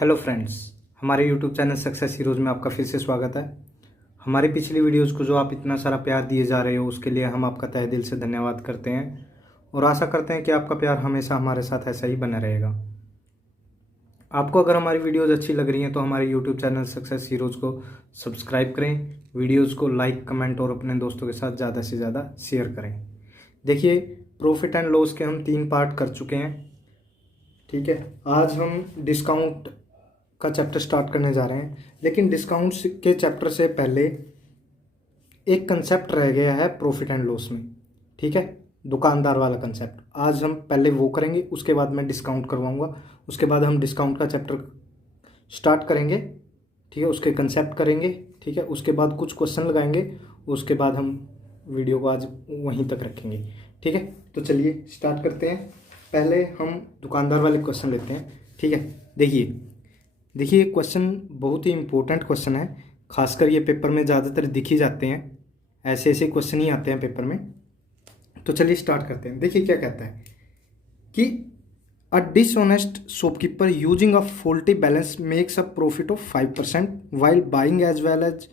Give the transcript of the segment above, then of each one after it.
Hello friends, हमारे YouTube channel success heroes में आपका फिर से स्वागत है। हमारी पिछली वीडियोज़ को जो आप इतना सारा प्यार दिए जा रहे हो उसके लिए हम आपका तहे दिल से धन्यवाद करते हैं और आशा करते हैं कि आपका प्यार हमेशा हमारे साथ ऐसा ही बना रहेगा। आपको अगर हमारी वीडियोज़ अच्छी लग रही हैं तो हमारे यूट्यूब चैनल सक्सेस हीरोज़ को सब्सक्राइब करें, वीडियोज़ को लाइक, कमेंट और अपने दोस्तों के साथ ज़्यादा से ज़्यादा शेयर करें। देखिए, प्रॉफिट एंड लॉस के हम 3 पार्ट कर चुके हैं। ठीक है, आज हम डिस्काउंट का चैप्टर स्टार्ट करने जा रहे हैं, लेकिन डिस्काउंट के चैप्टर से पहले एक कंसेप्ट रह गया है प्रॉफिट एंड लॉस में। ठीक है, दुकानदार वाला कंसेप्ट आज हम पहले वो करेंगे, उसके बाद मैं डिस्काउंट करवाऊंगा, उसके बाद हम डिस्काउंट का चैप्टर स्टार्ट करेंगे। ठीक है, उसके कंसेप्ट करेंगे। ठीक है, उसके बाद कुछ क्वेश्चन लगाएंगे, उसके बाद हम वीडियो को आज वहीं तक रखेंगे। ठीक है, तो चलिए स्टार्ट करते हैं। पहले हम दुकानदार वाले क्वेश्चन लेते हैं। ठीक है, देखिए क्वेश्चन बहुत ही इंपॉर्टेंट क्वेश्चन है, खासकर ये पेपर में ज़्यादातर दिख ही जाते हैं, ऐसे क्वेश्चन ही आते हैं पेपर में। तो चलिए स्टार्ट करते हैं। देखिए क्या कहता है कि a dishonest shopkeeper using a faulty balance makes a profit of 5% while buying as well as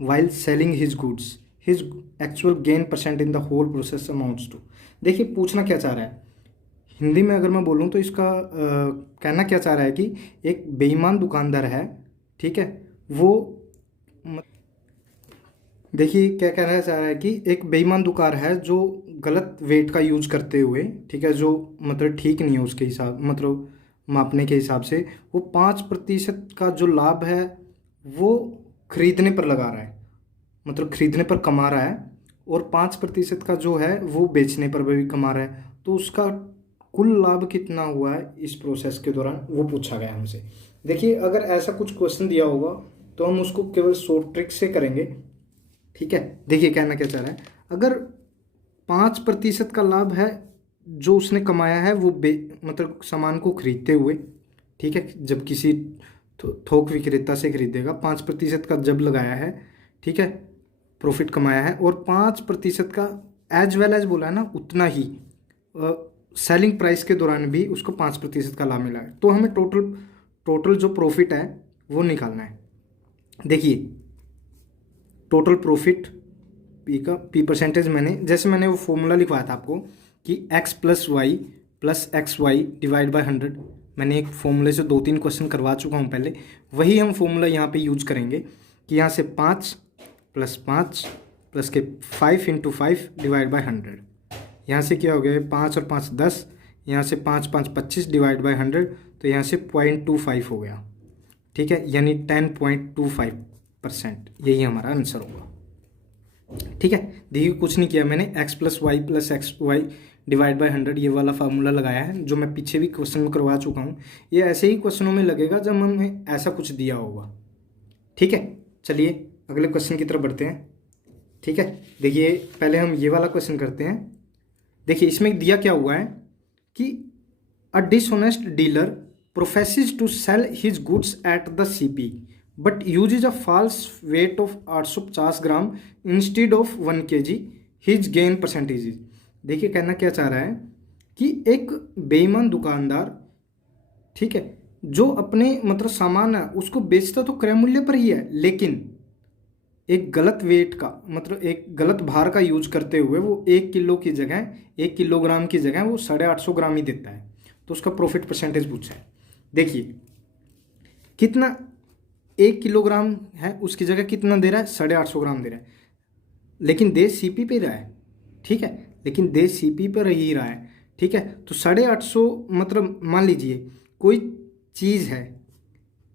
while selling his goods, his actual gain percent in the whole process amounts to. देखिए पूछना क्या चाह रहा है, हिंदी में अगर मैं बोलूँ तो इसका कहना क्या चाह रहा है कि एक बेईमान दुकानदार है। ठीक है, वो देखिए क्या कहना चाह रहा है कि एक बेईमान दुकान है जो गलत वेट का यूज करते हुए, ठीक है, जो मतलब ठीक नहीं है उसके हिसाब, मतलब मापने के हिसाब से, वो 5% का जो लाभ है वो खरीदने पर लगा रहा है, मतलब खरीदने पर कमा रहा है, और 5% का जो है वो बेचने पर भी कमा रहा है। तो उसका कुल लाभ कितना हुआ है इस प्रोसेस के दौरान, वो पूछा गया हमसे। देखिए अगर ऐसा कुछ क्वेश्चन दिया होगा तो हम उसको केवल शॉर्ट ट्रिक से करेंगे। ठीक है, देखिए कहना क्या चाह रहा है, अगर 5% का लाभ है जो उसने कमाया है वो मतलब सामान को खरीदते हुए, ठीक है, जब किसी थोक विक्रेता से खरीदेगा 5% का जब लगाया है, ठीक है, प्रॉफिट कमाया है, और 5% का एज वेल एज बोला है ना, उतना ही सेलिंग प्राइस के दौरान भी उसको 5% का लाभ मिला है, तो हमें टोटल जो प्रॉफिट है वो निकालना है। देखिए टोटल प्रॉफिट पी परसेंटेज, मैंने वो फॉर्मूला लिखवाया था आपको कि x+y डिवाइड बाय 100। मैंने एक फॉर्मूले से 2-3 क्वेश्चन करवा चुका हूँ पहले, वही हम फॉर्मूला यहाँ पे यूज करेंगे कि यहाँ से 5 + 5 प्लस के 5 × 5 डिवाइड बाय 100। यहाँ से क्या हो गया, 5 और 5 10, यहाँ से 5 × 5 25 डिवाइड बाय 100, तो यहाँ से 0.25 हो गया। ठीक है, यानी 10.25%, यही हमारा आंसर होगा। ठीक है, देखिए कुछ नहीं किया मैंने, x+y डिवाइड बाय 100 ये वाला फार्मूला लगाया है, जो मैं पीछे भी क्वेश्चन में करवा चुका हूँ। ये ऐसे ही क्वेश्चनों में लगेगा जब हमें ऐसा कुछ दिया होगा। ठीक है, चलिए अगले क्वेश्चन की तरफ बढ़ते हैं। ठीक है, देखिए पहले हम ये वाला क्वेश्चन करते हैं। देखिए इसमें दिया क्या हुआ है कि a dishonest dealer professes to sell his goods at the CP but uses a false weight of 850 gram instead of 1 kg, his gain percentage. देखिए कहना क्या चाह रहा है कि एक बेईमान दुकानदार, ठीक है, जो अपने मतलब सामान है उसको बेचता तो क्रय मूल्य पर ही है, लेकिन एक गलत वेट का, मतलब एक गलत भार का यूज करते हुए वो 1 किलो की जगह, 1 किलोग्राम की जगह वो 850 ग्राम ही देता है, तो उसका प्रॉफिट परसेंटेज पूछा है। देखिए कितना 1 किलोग्राम है उसकी जगह कितना दे रहा है, 850 ग्राम दे रहा है, लेकिन दे सीपी पे रहा है। ठीक है, लेकिन दे सीपी पर ही रहा है। ठीक है, तो 850 मतलब मान लीजिए कोई चीज़ है,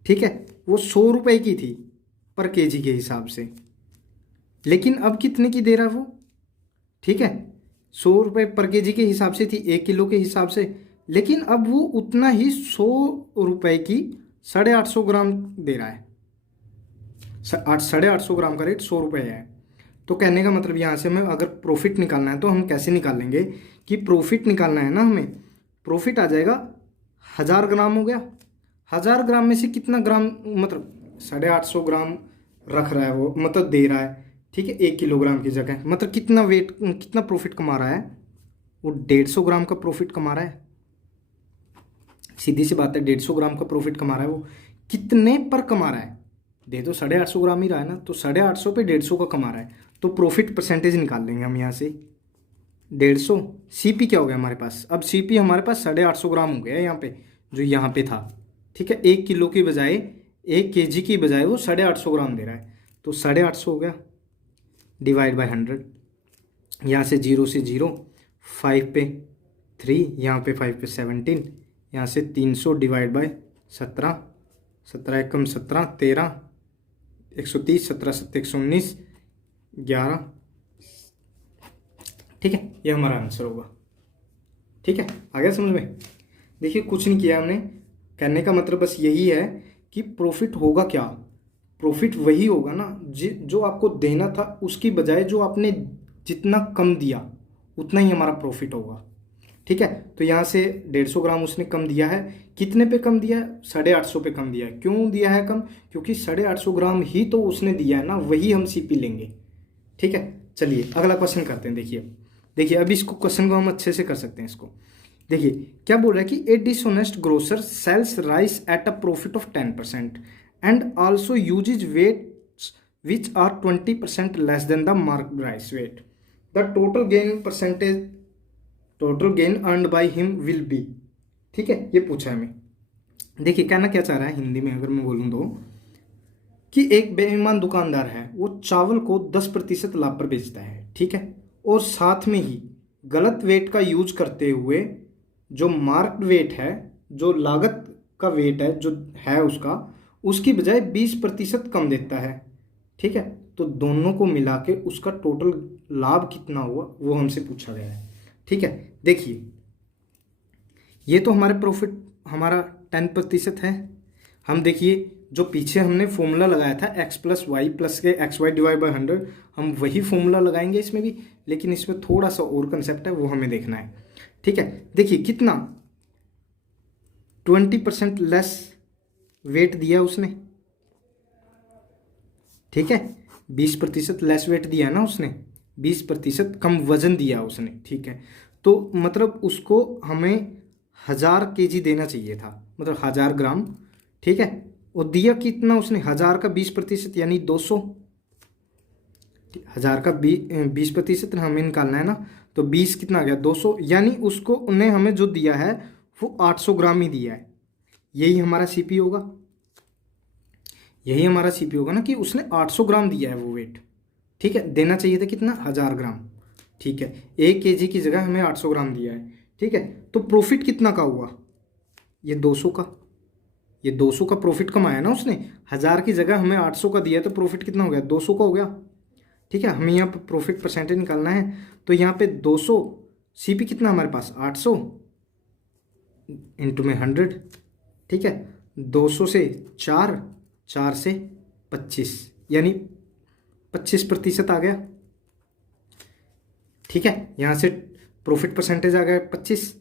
ठीक है, वो 100 रुपये की थी पर केजी के हिसाब से, लेकिन अब कितने की दे रहा है वो, ठीक है, 100 रुपये पर केजी के हिसाब से थी, 1 किलो के हिसाब से, लेकिन अब वो उतना ही 100 रुपये की 850 ग्राम दे रहा है। 850 ग्राम का रेट 100 रुपये है। तो कहने का मतलब यहाँ से हमें अगर प्रॉफिट निकालना है तो हम कैसे निकालेंगे कि प्रॉफिट निकालना है ना हमें, प्रॉफिट आ जाएगा 1000 ग्राम हो गया, 1000 ग्राम में से कितना ग्राम, मतलब 850 ग्राम रख रहा है वो, मतलब दे रहा है, ठीक है, 1 किलोग्राम की जगह, मतलब कितना वेट, कितना प्रॉफिट कमा रहा है वो, 150 ग्राम का प्रॉफिट कमा रहा है। सीधी सी बात है, 150 ग्राम का प्रॉफिट कमा रहा है वो, कितने पर कमा रहा है, दे तो 850 ग्राम ही रहा है ना, तो 850 पे 150 का कमा रहा है, तो प्रॉफिट परसेंटेज निकाल लेंगे हम यहाँ से 150। सीपी क्या हो गया हमारे पास, अब सीपी हमारे पास 850 ग्राम हो गया यहाँ पे, जो यहाँ पे था, ठीक है। 1 किलो की बजाय 1 केजी की बजाय वो 850 ग्राम दे रहा है, तो 850 हो गया डिवाइड बाय 100, यहाँ से 0 से 0, 5 पे 3, यहाँ पे 5 पे 17, यहाँ से 300 डिवाइड बाय 17, 17 एकम 17, 13, 130, 17 7 119, 11, ठीक है, ये हमारा आंसर होगा। ठीक है, आ गया समझ में। देखिए कुछ नहीं किया हमने, कहने का मतलब बस यही है कि प्रॉफिट होगा क्या, प्रॉफिट वही होगा ना जो आपको देना था, उसकी बजाय जो आपने जितना कम दिया उतना ही हमारा प्रॉफिट होगा। ठीक है, तो यहाँ से 150 ग्राम उसने कम दिया है, कितने पे कम दिया है, 850 पे कम दिया है। क्यों दिया है कम, क्योंकि 850 ग्राम ही तो उसने दिया है ना, वही हम सीपी लेंगे। ठीक है, चलिए अगला क्वेश्चन करते हैं। देखिए अभी इसको क्वेश्चन को हम अच्छे से कर सकते हैं इसको। देखिए क्या बोल रहा है कि a dishonest grocer sells rice at a profit of 10% and also uses weights which are 20% less than the marked rice weight, the total gain earned by him will be. ठीक है, ये पूछा है हमें। देखिए कहना क्या चाह रहा है हिंदी में अगर मैं बोलूँ तो, कि एक बेईमान दुकानदार है, वो चावल को 10% लाभ पर बेचता है, ठीक है, और साथ में ही गलत वेट का यूज करते हुए जो मार्क्ड वेट है, जो लागत का वेट है जो है उसका, उसकी बजाय 20% कम देता है। ठीक है, तो दोनों को मिला के उसका टोटल लाभ कितना हुआ वो हमसे पूछा गया है। ठीक है, देखिए ये तो हमारे प्रॉफिट हमारा 10% है। हम देखिए जो पीछे हमने फॉर्मूला लगाया था x प्लस वाई प्लस के एक्स वाई डिवाइड बाई 100, हम वही फॉर्मूला लगाएंगे इसमें भी, लेकिन इसमें थोड़ा सा और कंसेप्ट है वो हमें देखना है। ठीक है, देखिए कितना 20% लेस वेट दिया उसने। ठीक है, 20% लेस वेट दिया ना उसने, 20% कम वजन दिया उसने। ठीक है, तो मतलब उसको हमें 1000 केजी देना चाहिए था, मतलब 1000 ग्राम। ठीक है, और दिया कितना उसने, 1000 का 20% यानी 200, 1000 का 20% हमें निकालना है ना, तो 20 कितना आ गया 200, यानी उसको उन्हें हमें जो दिया है वो 800 ग्राम ही दिया है। यही हमारा सीपी होगा, यही हमारा सीपी होगा ना, कि उसने 800 ग्राम दिया है वो वेट। ठीक है, देना चाहिए था कितना, 1000 ग्राम। ठीक है, 1 केजी की जगह हमें 800 ग्राम दिया है। ठीक है, तो प्रॉफिट कितना का हुआ, ये 200 का, ये 200 का प्रॉफिट कमाया ना उसने, 1000 की जगह हमें 800 का दिया है, तो प्रॉफिट कितना हो गया, 200 का हो गया। ठीक है, हमें यहाँ पर प्रॉफिट परसेंटेज निकालना है, तो यहाँ पे 200, सीपी कितना हमारे पास 800 इंटू में 100। ठीक है, 200 से 4, 4 से 25, यानी 25% आ गया। ठीक है, यहाँ से प्रॉफिट परसेंटेज आ गया 25।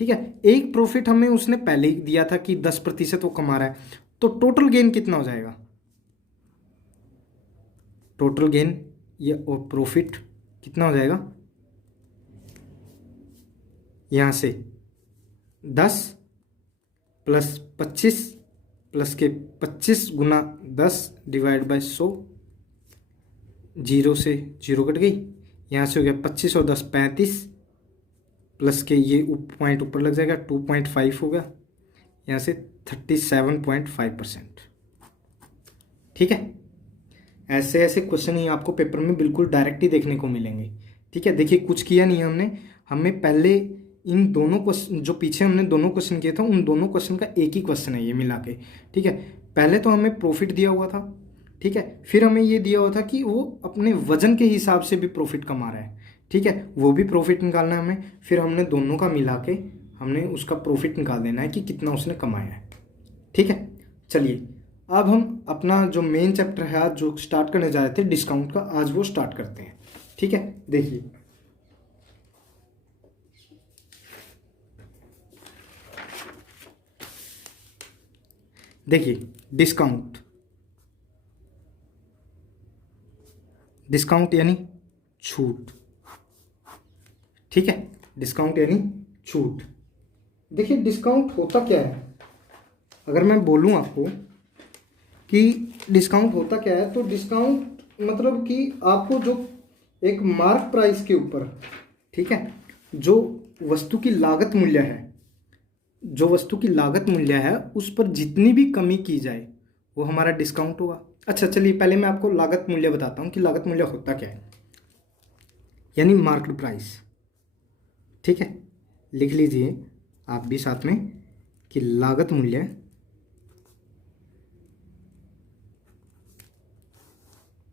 ठीक है, एक प्रॉफिट हमें उसने पहले ही दिया था कि 10% वो कमा रहा है, तो टोटल गेन कितना हो जाएगा, टोटल गेन ये और प्रॉफिट कितना हो जाएगा, यहाँ से 10 प्लस 25 प्लस के 25 गुना 10 डिवाइड बाय 100, 0 से 0 कट गई, यहाँ से हो गया 25 और 10 35, प्लस के ये पॉइंट ऊपर लग जाएगा 2.5 होगा, यहाँ से 37.5%। ठीक है, ऐसे ऐसे क्वेश्चन ही आपको पेपर में बिल्कुल डायरेक्ट ही देखने को मिलेंगे। ठीक है, देखिए कुछ किया नहीं हमने, हमें पहले इन दोनों क्वेश्चन जो पीछे हमने दोनों क्वेश्चन किए थे, उन दोनों क्वेश्चन का एक ही क्वेश्चन है ये मिला के। ठीक है, पहले तो हमें प्रॉफिट दिया हुआ था, ठीक है, फिर हमें ये दिया हुआ था कि वो अपने वजन के हिसाब से भी प्रॉफिट कमा रहा है। ठीक है, वो भी प्रॉफिट निकालना है हमें, फिर हमने दोनों का मिला के हमने उसका प्रॉफिट निकाल देना है कि कितना उसने कमाया है। ठीक है, चलिए अब हम अपना जो मेन चैप्टर है आज जो स्टार्ट करने जा रहे थे डिस्काउंट का, आज वो स्टार्ट करते हैं। ठीक है, देखिए डिस्काउंट यानी छूट। ठीक है, डिस्काउंट यानी छूट। देखिए डिस्काउंट होता क्या है, अगर मैं बोलूँ आपको कि डिस्काउंट होता क्या है, तो डिस्काउंट मतलब कि आपको जो एक मार्क प्राइस के ऊपर, ठीक है, जो वस्तु की लागत मूल्य है, जो वस्तु की लागत मूल्य है उस पर जितनी भी कमी की जाए वो हमारा डिस्काउंट होगा। अच्छा चलिए पहले मैं आपको लागत मूल्य बताता हूँ कि लागत मूल्य होता क्या है, यानी मार्केट प्राइस। ठीक है, लिख लीजिए आप भी साथ में कि लागत मूल्य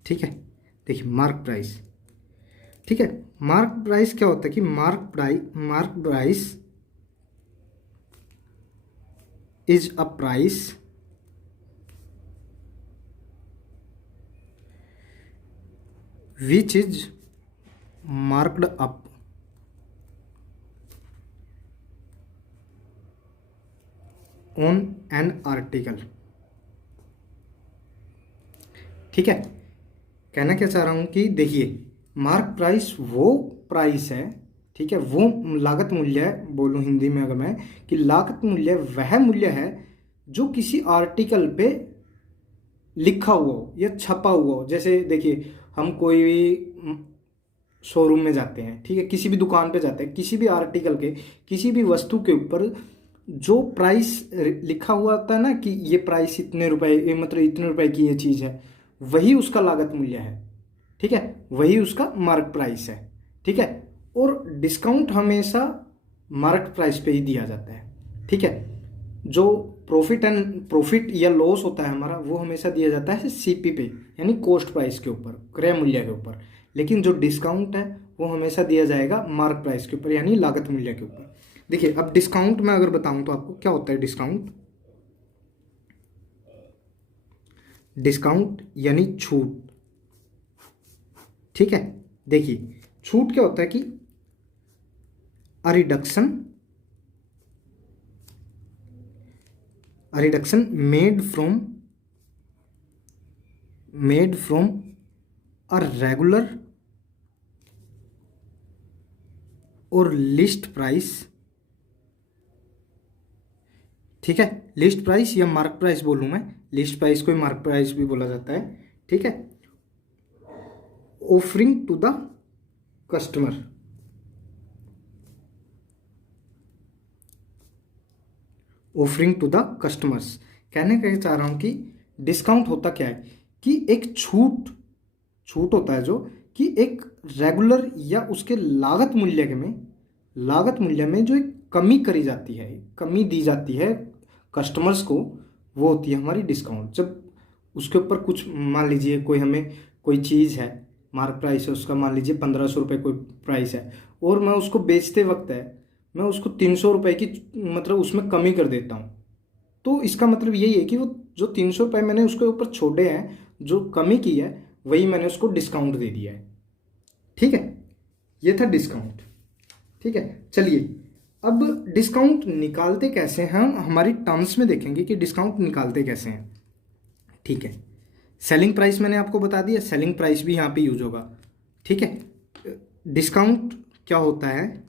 ठीक है, देखिए मार्क प्राइस। ठीक है, मार्क प्राइस क्या होता है कि mark price is a price which is marked up on an article। ठीक है, कहना क्या चाह रहा हूं कि देखिए मार्क प्राइस वो प्राइस है, ठीक है, वो लागत मूल्य है, बोलूं हिंदी में अगर मैं, कि लागत मूल्य वह मूल्य है जो किसी आर्टिकल पे लिखा हुआ हो या छपा हुआ हो। जैसे देखिए हम कोई भी शोरूम में जाते हैं, ठीक है, किसी भी दुकान पे जाते हैं, किसी भी आर्टिकल के, किसी भी वस्तु के ऊपर जो प्राइस लिखा हुआ होता है ना कि ये प्राइस इतने रुपए, मतलब इतने रुपए की ये चीज़ है, वही उसका लागत मूल्य है। ठीक है, वही उसका मार्क प्राइस है। ठीक है, और डिस्काउंट हमेशा मार्क प्राइस पे ही दिया जाता है। ठीक है, जो प्रॉफिट या लॉस होता है हमारा वो हमेशा दिया जाता है सीपी पे, यानी कॉस्ट प्राइस के ऊपर, क्रय मूल्य के ऊपर। लेकिन जो डिस्काउंट है वो हमेशा दिया जाएगा मार्क प्राइस के ऊपर, यानी लागत मूल्य के ऊपर। देखिए अब डिस्काउंट में अगर बताऊं तो आपको क्या होता है डिस्काउंट। डिस्काउंट यानी छूट। ठीक है, देखिए छूट क्या होता है कि a reduction made from a regular और लिस्ट प्राइस। ठीक है, लिस्ट प्राइस या मार्क प्राइस बोलूं मैं, लिस्ट प्राइस को मार्क प्राइस भी बोला जाता है। ठीक है, offering to the customer. Offering to the customers, कहने का चाह रहा हूं कि डिस्काउंट होता क्या है कि एक छूट होता है जो कि एक रेगुलर या उसके लागत मूल्य में जो एक कमी करी जाती है, कमी दी जाती है कस्टमर्स को, वो होती है हमारी डिस्काउंट। जब उसके ऊपर कुछ मान लीजिए कोई हमें कोई चीज़ है, मार्क प्राइस है उसका, मान लीजिए 1500 रुपये कोई प्राइस है, और मैं उसको बेचते वक्त है मैं उसको 300 रुपये की मतलब उसमें कमी कर देता हूँ, तो इसका मतलब यही है कि वो जो 300 रुपये मैंने उसके ऊपर छोड़े हैं, जो कमी की है, वही मैंने उसको डिस्काउंट दे दिया है। ठीक है, ये था डिस्काउंट। ठीक है, चलिए अब डिस्काउंट निकालते कैसे हैं, हम हमारी टर्म्स में देखेंगे कि डिस्काउंट निकालते कैसे हैं। ठीक है, सेलिंग प्राइस मैंने आपको बता दिया, सेलिंग प्राइस भी यहाँ पे यूज होगा। ठीक है, डिस्काउंट क्या होता है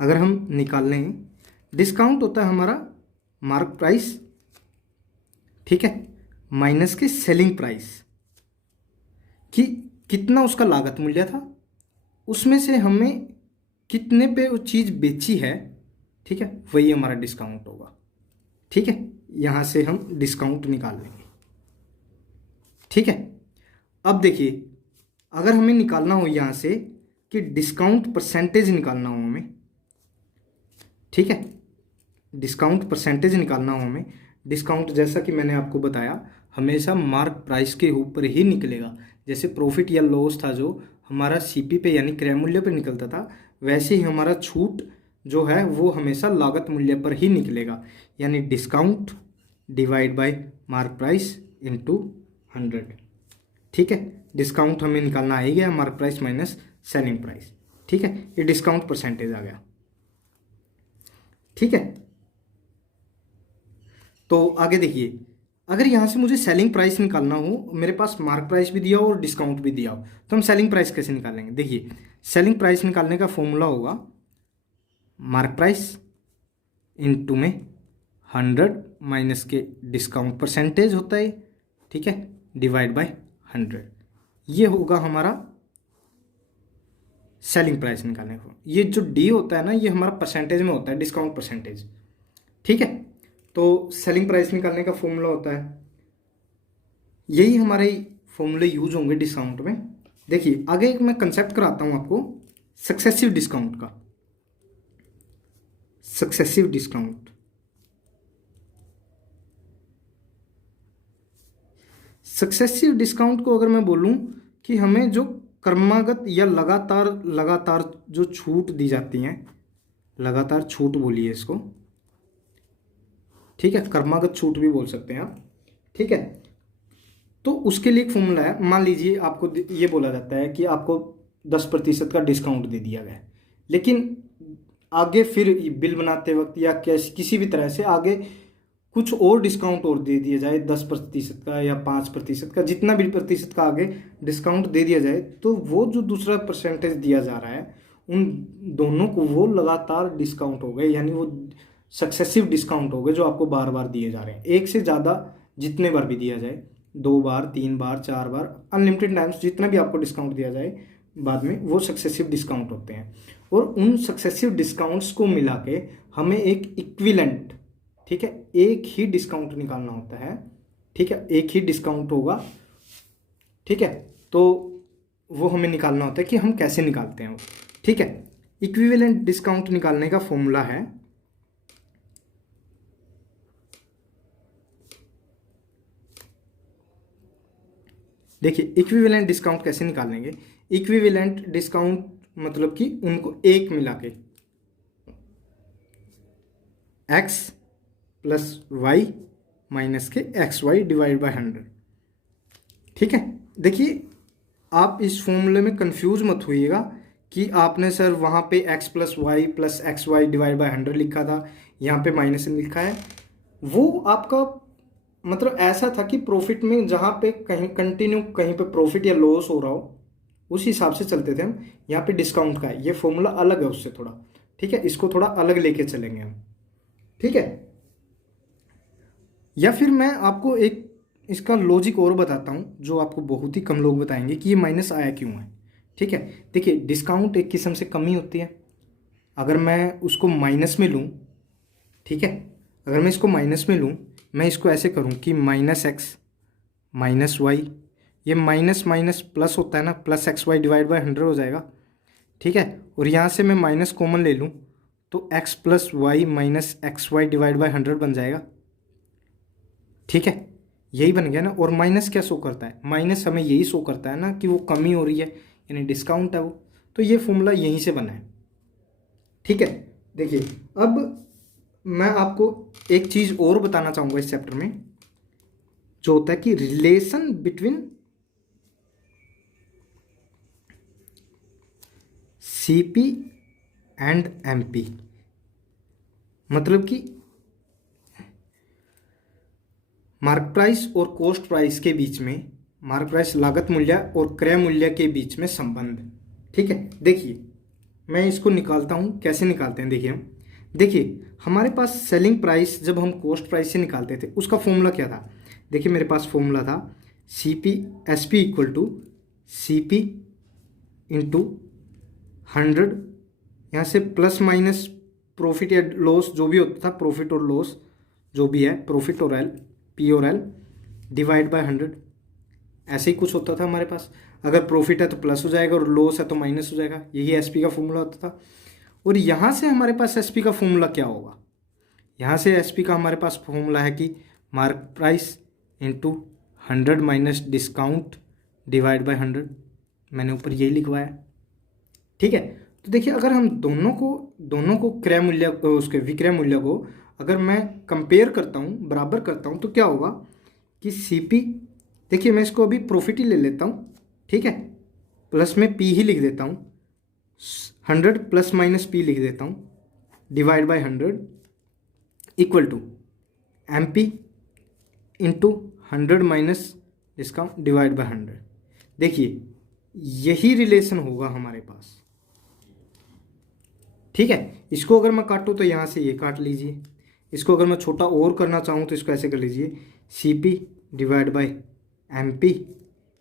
अगर हम निकाल लें, डिस्काउंट होता है हमारा मार्क प्राइस, ठीक है, माइनस के सेलिंग प्राइस, कि कितना उसका लागत मूल्य था, उसमें से हमें कितने पे वो चीज़ बेची है, ठीक है, वही हमारा डिस्काउंट होगा। ठीक है, यहां से हम डिस्काउंट निकाल लेंगे। ठीक है, अब देखिए अगर हमें निकालना हो यहां से कि डिस्काउंट परसेंटेज निकालना हो हमें, ठीक है, डिस्काउंट परसेंटेज निकालना हो हमें, डिस्काउंट जैसा कि मैंने आपको बताया हमेशा मार्क प्राइस के ऊपर ही निकलेगा। जैसे प्रॉफिट या लॉस था जो हमारा सीपी पे यानी क्रय मूल्य पर निकलता था, वैसे ही हमारा छूट जो है वो हमेशा लागत मूल्य पर ही निकलेगा, यानी discount divide bye mark price into 100। ठीक है, डिस्काउंट हमें निकालना आ ही गया, mark price minus selling price. ठीक है, ये डिस्काउंट परसेंटेज आ गया। ठीक है, तो आगे देखिए अगर यहाँ से मुझे सेलिंग प्राइस निकालना हो, मेरे पास मार्क प्राइस भी दिया हो और डिस्काउंट भी दिया हो, तो हम सेलिंग प्राइस कैसे निकालेंगे। देखिए सेलिंग प्राइस निकालने का फॉर्मूला होगा मार्क प्राइस इनटू में 100 माइनस के डिस्काउंट परसेंटेज होता है, ठीक है, डिवाइड बाय 100। ये होगा हमारा सेलिंग प्राइस निकालने को। ये जो डी होता है ना, ये हमारा परसेंटेज में होता है, डिस्काउंट परसेंटेज, ठीक है। तो सेलिंग प्राइस निकालने का फॉर्मूला होता है, यही हमारे फॉर्मूले यूज होंगे डिस्काउंट में। देखिए आगे एक मैं कंसेप्ट कराता हूं आपको सक्सेसिव डिस्काउंट का। सक्सेसिव डिस्काउंट, सक्सेसिव डिस्काउंट को अगर मैं बोलूं कि हमें जो क्रमागत या लगातार जो छूट दी जाती हैं, लगातार छूट बोलिए इसको, ठीक है, क्रमागत छूट भी बोल सकते हैं आप, ठीक है। तो उसके लिए एक फॉर्मूला है। मान लीजिए आपको ये बोला जाता है कि आपको 10% का डिस्काउंट दे दिया गया है, लेकिन आगे फिर बिल बनाते वक्त या किसी भी तरह से आगे कुछ और डिस्काउंट और दे दिया जाए, 10% का या 5% का, जितना भी प्रतिशत का आगे डिस्काउंट दे दिया जाए, तो वो जो दूसरा परसेंटेज दिया जा रहा है उन दोनों को वो लगातार डिस्काउंट हो गए, यानी वो सक्सेसिव डिस्काउंट हो गए जो आपको बार बार दिए जा रहे हैं। एक से ज़्यादा जितने बार भी दिया जाए, 2 बार, 3 बार, 4 बार, अनलिमिटेड टाइम्स जितना भी आपको डिस्काउंट दिया जाए बाद में, वो सक्सेसिव डिस्काउंट होते हैं। और उन सक्सेसिव डिस्काउंट्स को मिला के हमें एक इक्विवेलेंट, ठीक है, एक ही डिस्काउंट निकालना होता है, ठीक है, एक ही डिस्काउंट होगा, ठीक है। तो वो हमें निकालना होता है कि हम कैसे निकालते हैं वो, ठीक है। इक्विवेलेंट डिस्काउंट निकालने का फॉर्मूला है, देखिए इक्विवेलेंट डिस्काउंट कैसे निकालेंगे। इक्विवेलेंट डिस्काउंट मतलब कि उनको एक मिला के x प्लस वाई माइनस के एक्स वाई डिवाइड बाय 100, ठीक है। देखिए आप इस फॉर्मूले में कंफ्यूज मत होइएगा कि आपने सर वहाँ पे x plus Y plus X Y divide by 100 लिखा था, यहाँ पे माइनस लिखा है। वो आपका मतलब ऐसा था कि प्रॉफिट में जहाँ पे कहीं कंटिन्यू कहीं पे प्रॉफिट या लॉस हो रहा हो उस हिसाब से चलते थे हम। यहाँ पे डिस्काउंट का है, ये फॉर्मूला अलग है उससे थोड़ा, ठीक है, इसको थोड़ा अलग लेके चलेंगे हम, ठीक है। या फिर मैं आपको एक इसका लॉजिक और बताता हूँ जो आपको बहुत ही कम लोग बताएंगे कि ये माइनस आया क्यों है, ठीक है। देखिए डिस्काउंट एक किस्म से कमी होती है, अगर मैं उसको माइनस में लूँ, ठीक है, अगर मैं इसको माइनस में लूँ, मैं इसको ऐसे करूँ कि माइनस एक्स माइनस वाई, ये माइनस माइनस प्लस होता है ना, plus X Y divide by 100 हो जाएगा, ठीक है। और यहाँ से मैं माइनस कॉमन ले लूँ तो X plus Y minus X Y divide by 100 बन जाएगा, ठीक है, यही बन गया ना। और माइनस क्या शो करता है, माइनस हमें यही शो करता है ना कि वो कमी हो रही है, यानी डिस्काउंट है वो। तो ये फॉर्मूला यहीं से बना है, ठीक है। देखिए अब मैं आपको एक चीज़ और बताना चाहूँगा इस चैप्टर में, जो होता है कि relation between CP and MP, मतलब कि मार्क प्राइस और कॉस्ट प्राइस के बीच में, मार्क प्राइस लागत मूल्य और क्रय मूल्य के बीच में संबंध, ठीक है। देखिए मैं इसको निकालता हूँ, कैसे निकालते हैं देखिए हम। देखिए हमारे पास सेलिंग प्राइस जब हम कॉस्ट प्राइस से निकालते थे उसका फॉर्मूला क्या था, देखिए मेरे पास फॉर्मूला था CP SP equal to CP into 100, यहाँ से प्लस माइनस प्रॉफिट या लॉस जो भी होता था, प्रॉफिट और लॉस जो भी है, प्रॉफिट और एल, P और L डिवाइड बाय 100, ऐसे ही कुछ होता था हमारे पास। अगर प्रॉफिट है तो प्लस हो जाएगा और लॉस है तो माइनस हो जाएगा, यही SP का फॉर्मूला होता था। और यहाँ से हमारे पास SP का फॉर्मूला क्या होगा, यहाँ से SP का हमारे पास फॉर्मूला है कि mark price into 100 minus discount divide by 100, मैंने ऊपर यही लिखवाया, ठीक है। तो देखिए अगर हम दोनों को क्रय मूल्य उसके विक्रय मूल्य को अगर मैं कंपेयर करता हूँ, बराबर करता हूँ, तो क्या होगा कि CP, देखिए मैं इसको अभी प्रॉफिट ही ले लेता हूँ, ठीक है, प्लस में P ही लिख देता हूँ, 100 प्लस माइनस P लिख देता हूँ divide by 100 equal to MP into 100 minus discount divide by 100। देखिए यही रिलेशन होगा हमारे पास, ठीक है। इसको अगर मैं काटूँ तो यहाँ से ये काट लीजिए, इसको अगर मैं छोटा और करना चाहूँ तो इसको ऐसे कर लीजिए, CP divide by MP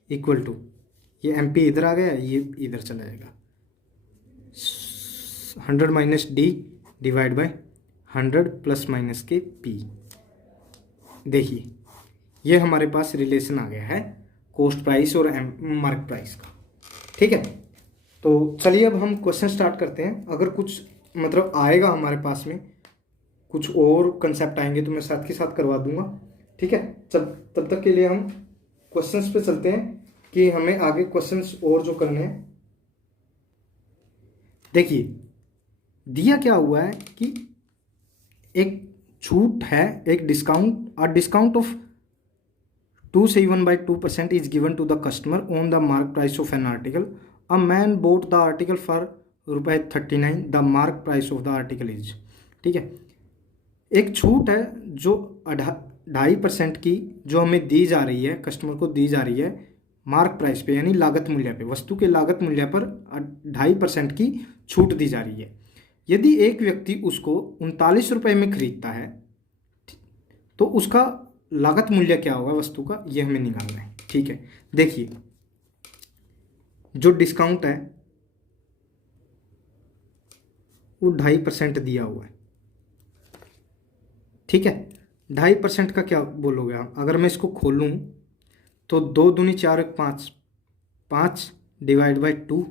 equal to, ये MP इधर आ गया, ये इधर चला जाएगा, 100 minus D divide by 100 plus minus के P। देखिए ये हमारे पास रिलेशन आ गया है कॉस्ट प्राइस और मार्क प्राइस का। ठीक है, तो चलिए अब हम क्वेश्चन स्टार्ट करते हैं। अगर कुछ मतलब आएगा हमारे पास में, कुछ और कंसेप्ट आएंगे तो मैं साथ के साथ करवा दूंगा। ठीक है, तब तक के लिए हम क्वेश्चंस पे चलते हैं कि हमें आगे क्वेश्चंस और जो करने हैं। देखिए दिया क्या हुआ है कि एक छूट है, एक discount, a discount of 271/2% is given to the customer on the mark price of an article. A man bought the article for ₹39. The mark price of the article is, ठीक है, एक छूट है जो 2.5% की जो हमें दी जा रही है, कस्टमर को दी जा रही है मार्क प्राइस पे, यानी लागत मूल्य पे, वस्तु के लागत मूल्य पर 2.5% की छूट दी जा रही है। यदि एक व्यक्ति उसको 39 रुपये में खरीदता है तो उसका लागत मूल्य क्या होगा वस्तु का, यह हमें निकालना है। ठीक है, देखिए जो डिस्काउंट है वो 2.5% दिया हुआ है। ठीक है, 2.5% का क्या बोलोगे आप? अगर मैं इसको खोलूं तो 2 दूनी 4 1 5, 5 डिवाइड बाई 2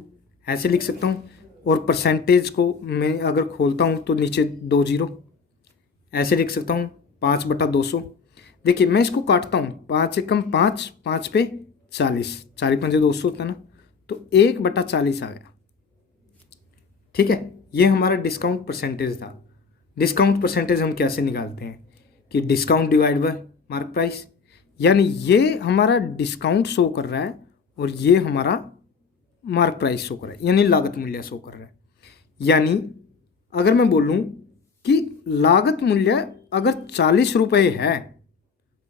ऐसे लिख सकता हूँ। और परसेंटेज को मैं अगर खोलता हूँ तो नीचे 2 0 ऐसे लिख सकता हूँ, 5/200। देखिए मैं इसको काटता हूँ, 5 एकम 5, 5 पे 40, 4 5 200 होता है ना, तो 1/40 आ गया। ठीक है, ये हमारा डिस्काउंट परसेंटेज था। डिस्काउंट परसेंटेज हम कैसे निकालते हैं कि discount divide bye mark price, यानी ये हमारा डिस्काउंट शो कर रहा है और ये हमारा मार्क प्राइस शो कर रहा है, यानी लागत मूल्य शो कर रहा है। यानी अगर मैं बोलूँ कि लागत मूल्य अगर 40 रुपये है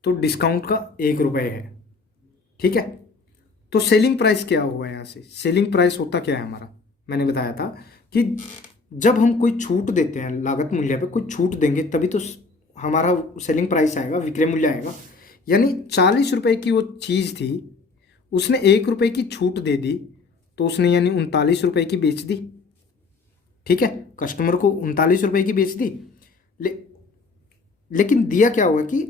तो डिस्काउंट का 1 रुपये है। ठीक है, तो सेलिंग प्राइस क्या हुआ है यहाँ से? सेलिंग प्राइस होता क्या है हमारा? मैंने बताया था कि जब हम कोई छूट देते हैं लागत मूल्य पे, कोई छूट देंगे तभी तो हमारा सेलिंग प्राइस आएगा, विक्रय मूल्य आएगा। यानी 40 रुपये की वो चीज़ थी, उसने 1 रुपये की छूट दे दी तो उसने यानी 39 रुपये की बेच दी। ठीक है, कस्टमर को 39 रुपये की बेच दी। लेकिन दिया क्या हुआ कि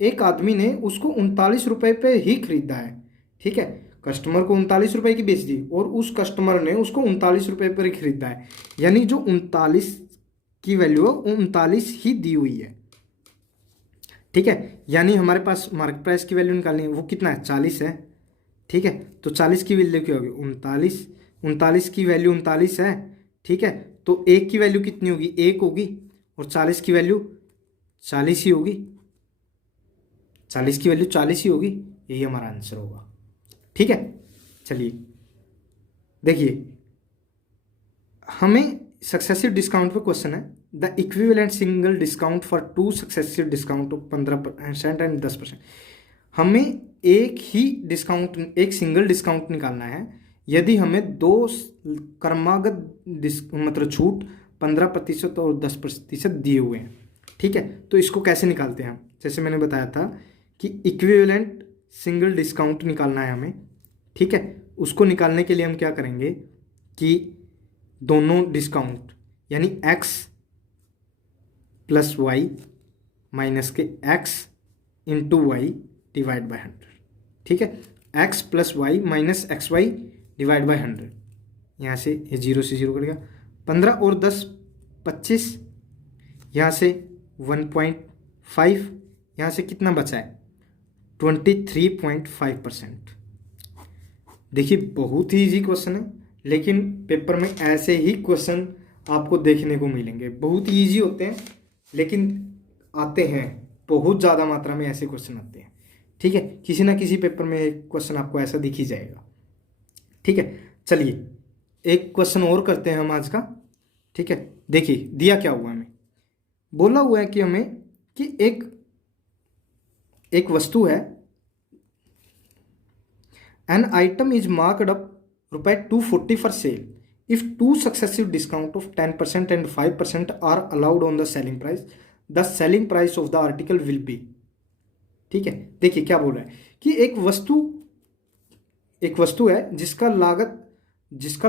एक आदमी ने उसको 39 रुपये पे ही खरीदा है। ठीक है, कस्टमर को 39 रुपये की बेच दी और उस कस्टमर ने उसको 39 रुपये पर ही खरीदा है, यानी जो 39 की वैल्यू है 39 ही दी हुई है। ठीक है, यानी हमारे पास मार्केट प्राइस की वैल्यू निकालनी है, वो कितना है? 40 है। ठीक है, तो 40 की वैल्यू क्या होगी? 39। 39 की वैल्यू 39 है। ठीक है, तो 1 की वैल्यू कितनी होगी? 1 होगी, और 40 की वैल्यू 40 ही होगी। 40 की वैल्यू 40 ही होगी, यही हमारा आंसर होगा। ठीक है, चलिए देखिए हमें सक्सेसिव डिस्काउंट पे क्वेश्चन है। The equivalent single discount for 2 successive discount of 15% and 10%। हमें एक ही डिस्काउंट, एक सिंगल डिस्काउंट निकालना है यदि हमें 2 क्रमागत मतलब छूट 15% और 10% दिए हुए हैं। ठीक है, तो इसको कैसे निकालते हैं हम? जैसे मैंने बताया था कि इक्विवेलेंट सिंगल डिस्काउंट निकालना है हमें। ठीक है, उसको निकालने के लिए हम क्या करेंगे कि दोनों डिस्काउंट यानी x प्लस वाई माइनस के x into Y divide by 100। ठीक है, x plus Y minus X Y divide by 100, यहाँ से ये 0 से 0 कटेगा। 15 और 10 25, यहाँ से 1.5, यहाँ से कितना बचा है? 23.5%। देखिए बहुत ही इजी क्वेश्चन है, लेकिन पेपर में ऐसे ही क्वेश्चन आपको देखने को मिलेंगे। बहुत ही ईजी होते हैं लेकिन आते हैं, बहुत ज़्यादा मात्रा में ऐसे क्वेश्चन आते हैं। ठीक है, किसी ना किसी पेपर में एक क्वेश्चन आपको ऐसा दिख ही जाएगा। ठीक है, चलिए एक क्वेश्चन और करते हैं हम आज का। ठीक है, देखिए दिया क्या हुआ हमें, बोला हुआ है कि हमें कि एक वस्तु है, an item is marked up ₹240 for sale. If 2 successive discount of 10% and 5% are allowed on the selling price, the selling price of the article will be. ठीक है, देखिए क्या बोल रहा है कि एक वस्तु है जिसका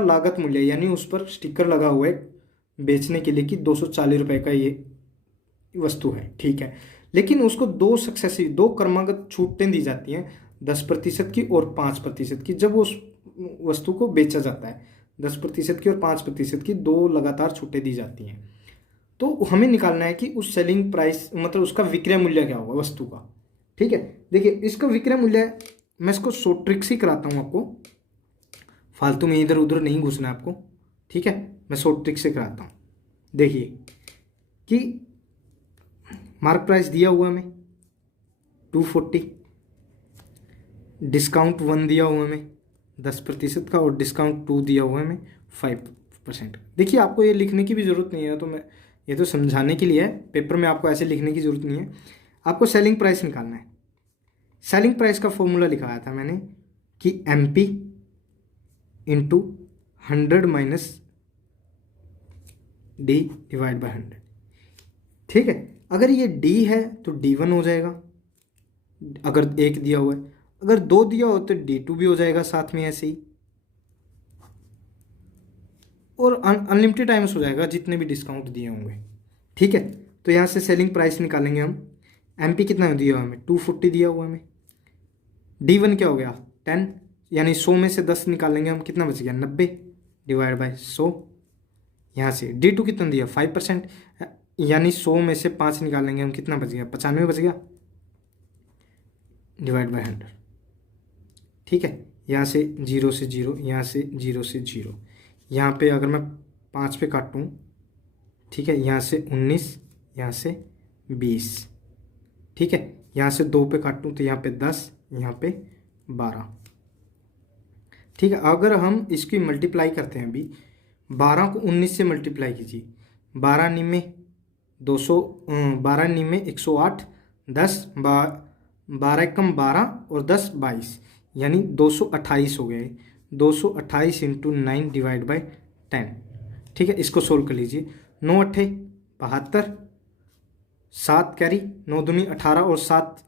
लागत मूल्य यानी उस पर स्टिकर लगा हुआ है बेचने के लिए कि 240 रुपए का ये वस्तु है। ठीक है, लेकिन उसको दो क्रमागत छूटें दी जाती हैं, 10% की और 5% की। जब उस वस्तु को बेचा जाता है 10% की और 5% की दो लगातार छूटें दी जाती हैं। तो हमें निकालना है कि उस सेलिंग प्राइस मतलब उसका विक्रय मूल्य क्या होगा वस्तु का। ठीक है, देखिए इसका विक्रय मूल्य मैं इसको शॉर्ट ट्रिक से कराता हूँ आपको, फालतू में इधर उधर नहीं घुसना है आपको। ठीक है, मैं शॉर्ट ट्रिक से कराता हूँ। देखिए कि मार्क प्राइस दिया हुआ हमें 240, डिस्काउंट 1 दिया हुआ हमें 10% का और डिस्काउंट 2 दिया हुआ है हमें 5%। देखिए आपको ये लिखने की भी ज़रूरत नहीं है, तो मैं ये तो समझाने के लिए है, पेपर में आपको ऐसे लिखने की ज़रूरत नहीं है। आपको सेलिंग प्राइस निकालना है। सेलिंग प्राइस का फॉर्मूला लिखाया था मैंने कि MP into 100 minus D divide by 100। ठीक है, अगर ये D है तो D1 हो जाएगा अगर 1 दिया हुआ है, अगर 2 दिया हो तो D2 भी हो जाएगा साथ में ऐसे ही, और अनलिमिटेड टाइम्स हो जाएगा जितने भी डिस्काउंट दिए होंगे। ठीक है, तो यहाँ से सेलिंग प्राइस निकालेंगे हम। MP कितना दिया हुआ हमें 240 दिया हुआ हमें, D1 क्या हो गया 10, यानी 100 में से 10 निकालेंगे हम, कितना बच गया 90 डिवाइड बाय 100। यहाँ से D2 कितना दिया 5%, यानी 100 में से 5 निकालेंगे हम, कितना बच गया 95 बच गया डिवाइड बाय 100। ठीक है, यहाँ से 0 से 0, यहाँ से 0 से 0, यहाँ पे अगर मैं 5 पे काटूँ, ठीक है, यहाँ से 19, यहाँ से 20। ठीक है, यहाँ से 2 पे काटूँ तो यहाँ पे 10, यहाँ पे 12। ठीक है, अगर हम इसकी मल्टीप्लाई करते हैं, अभी 12 को 19 से मल्टीप्लाई कीजिए, 12 निमे 200, 12 निमे 108, 10 12 कम 12 और 10 22, यानी 228 हो गए। 228 इंटू 9 डिवाइड बाई 10। ठीक है, इसको सोल्व कर लीजिए। 9 अट्ठे 72, 7 कैरी, 9 दूनी 18 और 7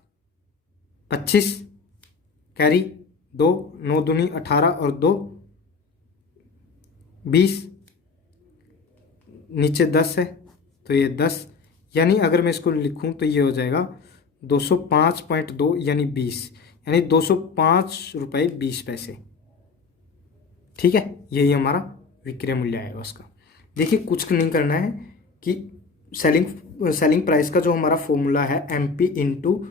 25, कैरी 2, 9 दूनी 18 और 2 20, नीचे 10 है तो ये 10, यानी अगर मैं इसको लिखूं तो ये हो जाएगा 205.2 यानी 20, यानी 205 रुपये 20 पैसे। ठीक है, यही हमारा विक्रय मूल्य आएगा उसका। देखिए कुछ नहीं करना है कि सेलिंग प्राइस का जो हमारा फॉर्मूला है MP into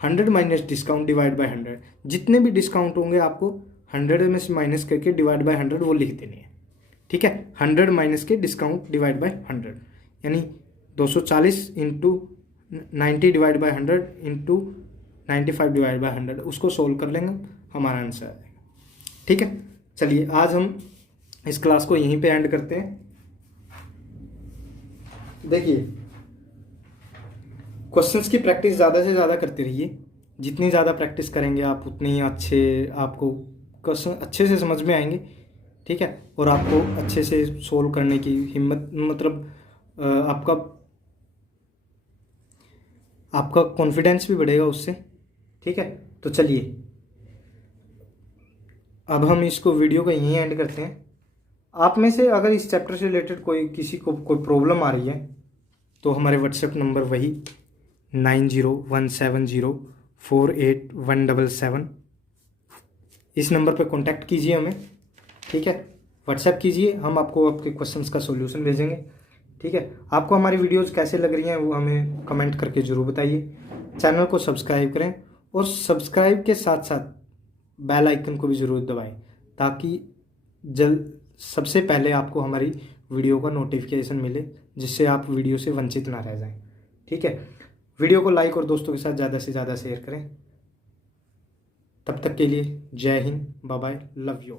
100 minus discount divide by 100, जितने भी डिस्काउंट होंगे आपको 100 में से माइनस करके डिवाइड बाय 100 वो लिख देने हैं। ठीक है, 100 माइनस के डिस्काउंट डिवाइड बाय 100, यानी 240 into 90 divide by 100 into 95 divide by 100, उसको सोल्व कर लेंगे, हमारा आंसर आ जाएगा। ठीक है, चलिए आज हम इस क्लास को यहीं पे एंड करते हैं। देखिए क्वेश्चंस की प्रैक्टिस ज़्यादा से ज़्यादा करते रहिए, जितनी ज़्यादा प्रैक्टिस करेंगे आप उतनी ही आपको क्वेश्चन अच्छे से समझ में आएंगे। ठीक है, और आपको अच्छे से सोल्व करने की हिम्मत, मतलब आपका कॉन्फिडेंस भी बढ़ेगा उससे। ठीक है, तो चलिए अब हम इसको वीडियो को यहीं एंड करते हैं। आप में से अगर इस चैप्टर से रिलेटेड किसी को कोई प्रॉब्लम आ रही है तो हमारे व्हाट्सएप नंबर वही 9017048177, इस नंबर पर कांटेक्ट कीजिए हमें। ठीक है, व्हाट्सएप कीजिए, हम आपको आपके क्वेश्चंस का सॉल्यूशन भेजेंगे। ठीक है, आपको हमारी वीडियोस कैसे लग रही हैं वो हमें कमेंट करके ज़रूर बताइए। चैनल को सब्सक्राइब करें और सब्सक्राइब के साथ साथ बेल आइकन को भी ज़रूर दबाएं, ताकि सबसे पहले आपको हमारी वीडियो का नोटिफिकेशन मिले, जिससे आप वीडियो से वंचित ना रह जाएं। ठीक है, वीडियो को लाइक और दोस्तों के साथ ज़्यादा से ज़्यादा शेयर करें। तब तक के लिए जय हिंद, बाय बाय, लव यू।